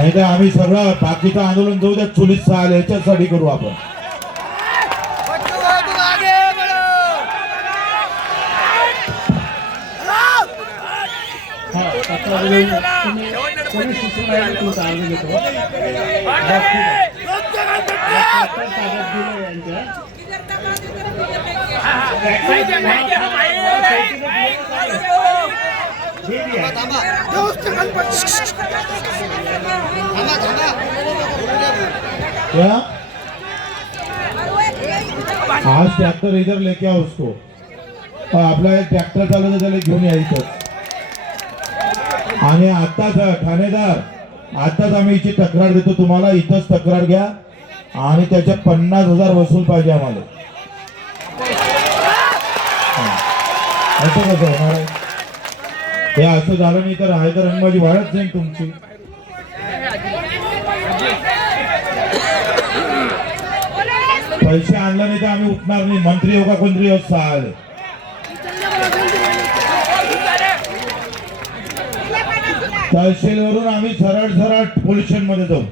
नाही तर आम्ही सगळं बाकीचं आंदोलन जाऊ द्या, चुलीत चाल याच्यासाठी करू आपण. क्या आज ट्रॅक्टर इधर लेके आओ उसको. आपला एक ट्रॅक्टर चालवतो त्याला घेऊन यायचं. आणि आताच ठाणेदार आताच आम्ही हिची तक्रार देतो तुम्हाला, इथंच तक्रार घ्या आणि त्याच्या 50,000 वसूल पाहिजे आम्हाला. असं कसं होणार आहे? हे असं झालं नाही तर आहे तर रंगबाजी वाढत जाईल तुमची. पैसे आणलं नाही तर आम्ही उठणार नाही. मंत्री हो का कोणतरी हो चालेल. तहसीलवरून आम्ही सरळ सरळ पोलीस स्टेशन मध्ये जाऊ.